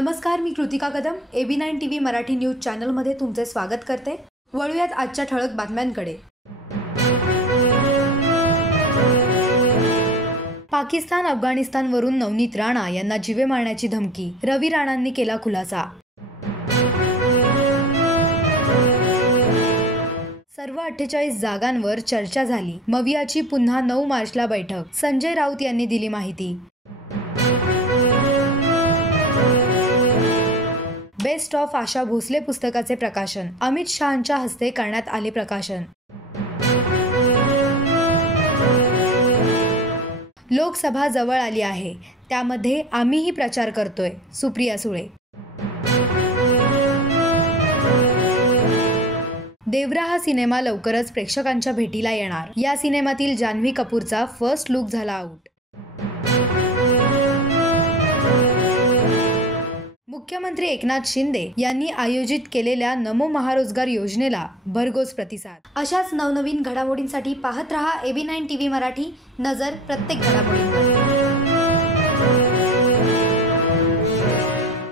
नमस्कार, मी Kritika Kadam AB9 TV Marathi news चॅनलमध्ये तुमचे स्वागत करते। वळूयात आजच्या ठळक बातम्यांकडे। पाकिस्तान अफगाणिस्तानवरून नवनीत राणा यांना जीवे मारण्याची धमकी, रवी राणांनी केला खुलासा। सर्व 48 जागांवर चर्चा झाली, मवियाची पुन्हा 9 मार्चला बैठक, संजय राऊत यांनी दिली माहिती। बेस्ट ऑफ आशा भोसले पुस्तकाचे प्रकाशन, अमित शहांच्या हस्ते करण्यात आले प्रकाशन। लोकसभा जवळ आली आहे, त्यामध्ये आम्हीही प्रचार करतोय, सुप्रिया सुळे। देवरा हा सिनेमा लवकरच प्रेक्षकांच्या भेटीला येणार, या सिनेमातील जान्हवी कपूरचा फर्स्ट लुक झाला आउट। मुख्यमंत्री एकनाथ शिंदे यांनी आयोजित केलेल्या नमो महारोजगार योजनेला भरघोस प्रतिसाद। अशाच नवनवीन घडामोडींसाठी पाहत रहा AB9 TV मराठी, नजर प्रत्येक घडामोडींवर।